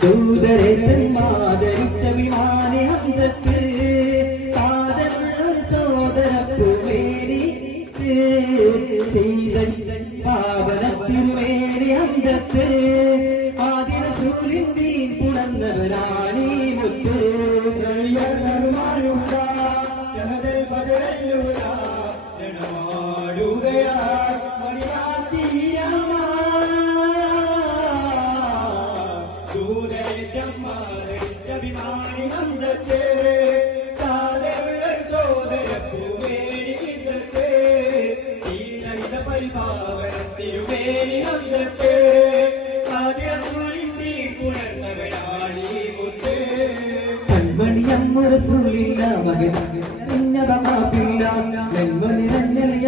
தூதரை தன் மாதரிச்ச விமானி அந்தத்து காதல் சோதர புவேரித்து செய்தன் பாவன திருவேரி அந்தத்து ஆதிர சூரின் புணர்ந்தவரான் കൺമണിയമ്മ റസൂലില്ല മകൻ. നിറഞ്ഞതമാപ്പില്ല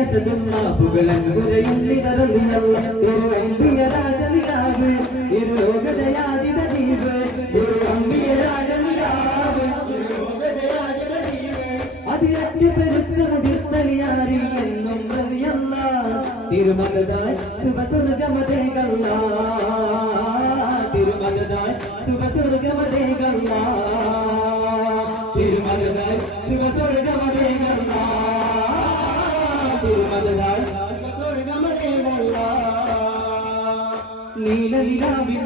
നെന്മനിറഞ്ഞലിയ സതുന്ന പുകളൻപുരയുള്ളിതറിയല്ല ഒരു അമ്പിയ രാജനിലാവ് ഒരു ലോകതയാജിത ജീവ് എന്നും മതിയല്ല തിരുമകതായി ശുഭസ്വർഗമതേകല്ല തിരുമകതായി ശുഭസ്വർഗമതേകല്ല തിരുമകതായി ശുഭസ്വർഗമതേകല്ല ശുഭസ്വർഗമതേകല്ല നീലനിലാവിൽ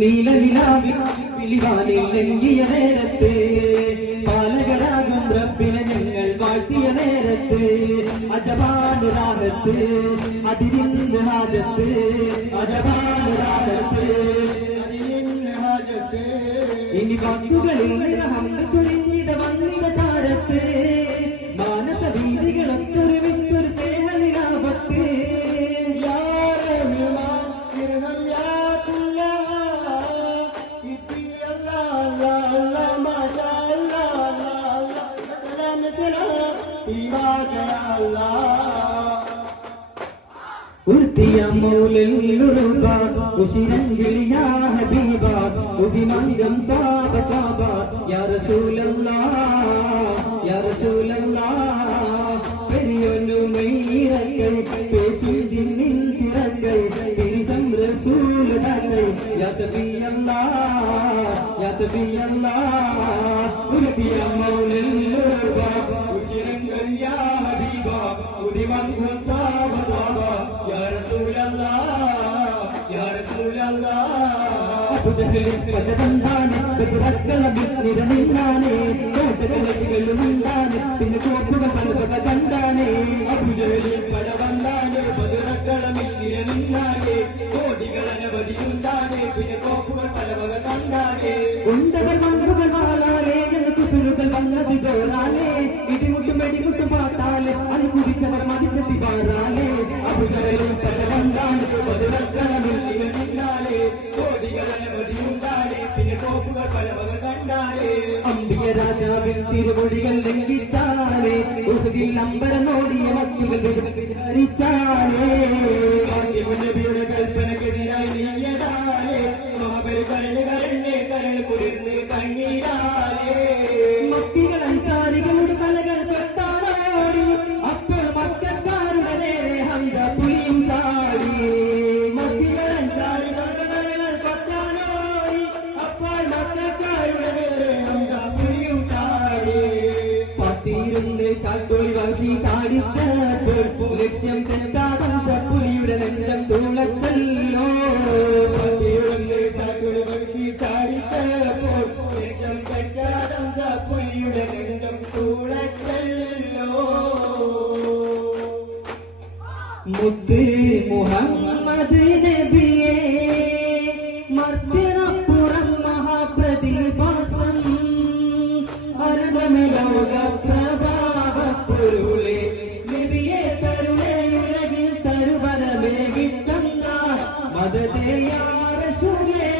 നീലനിലാവിൽ വിളിവാനിൽ ലംഘിയ നേരത്ത് പാലകരാകും റബ്ബിനെ ഞങ്ങൾ വാഴ്ത്തിയ നേരത്ത് അജപാനുരാഗത്ത് അതിരിന്ന് ഹാജത്ത് അജപാനുരാഗത്ത് ഇനി വാക്കുകളിൽ നിറഹന്ത് ചൊരിഞ്ഞിട വന്നിട سواك يا الله أرتي مولى الغربا أشيرا يا حبيبا أبي منغم تابا تابا يا رسول الله يا رسول الله பெரியொன்றுமை பேசும் ஜின்னின் சிறங்கை பிரிசம் ரசூல் தன்னை யசபி அல்லா யசபி அல்லா உருபிய மௌலில் ഉദിമങ്കും താബ താബ യാ റസൂലല്ലാഹ് യാ റസൂലല്ലാഹ് അബുജഹലിൽ പലതന്താണ് ബദുറക്കളമിൽ നിരനിന്നാണ് കോട്ടകളടികളുമുണ്ടാണ് പിന്നെ കോപ്പുകൾ പല പല കണ്ടാണ് അബുജഹലിൽ പല വന്നാണ് ബദുറക്കളമിൽ നിരനിന്നാണ് കോടികൾ അനവധിയുണ്ടാണ് പിന്നെ കോപ്പുകൾ പല വക കണ്ടാണ് ഉണ്ടകൾ മണ്ണുകൾ വാളാലേ എന്ന് കുപ്പിലുകൾ വന്നത് ജോറാലേ ഇടിമുട്ടും വെടിമുട്ടും അത് കുടിച്ചവർ മതിച്ചെത്തി പാറാലേ അബുജഹലിൽ പല വന്നാണ് ബദുറക്കളമിൽ നിരനിന്നാണ് കോടികൾ അനവധിയുണ്ടാണ് പിന്നെ കോപ്പുകൾ പല വക കണ്ടാണ് അമ്പിയ രാജാവിൻ തിരുമൊഴികൾ ലംഘിച്ചാലേ. ഉഹദിൽ അമ്പരനോടിയ മറ്റുകൾ വിചാരിച്ചാലേ. നബിയുടെ കൽപ്പനക്കെതിരായി നീങ്ങിയതാലേ. മഹാബലി കരണ് കരണ് കരൾ കുളിർന്ന് കണ്ണീരാലേ ചാട്ടോളി വാശി ചാടിച്ചപ്പോൾ ലക്ഷ്യം തെറ്റാതെ ഹംസ പുലിയുടെ നെഞ്ചം തുളച്ചല്ലോ പതിയൊന്ന് താക്കുളി വംശി ചാടിച്ചപ്പോൾ ലക്ഷം തെറ്റാതം പുലിയുടെ നെഞ്ചം തൂളച്ചല്ലോ മുത്ത് മുഹമ്മദ് നബിയെ മർത്തിനപ്പുറം മഹാപ്രതിഭാസം അനന്തമിലോക அருளே நிதியே தருளே உலகில் தருவனமே தந்தா மததே யார சூழே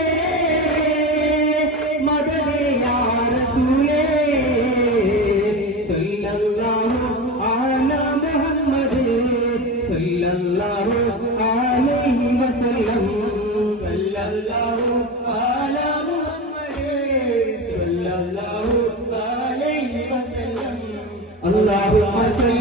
மததே யார சூழே. சொல்லல்லாஹு ஆலா முஹம்மது சொல்லல்லாஹு ஆலைஹி Yes,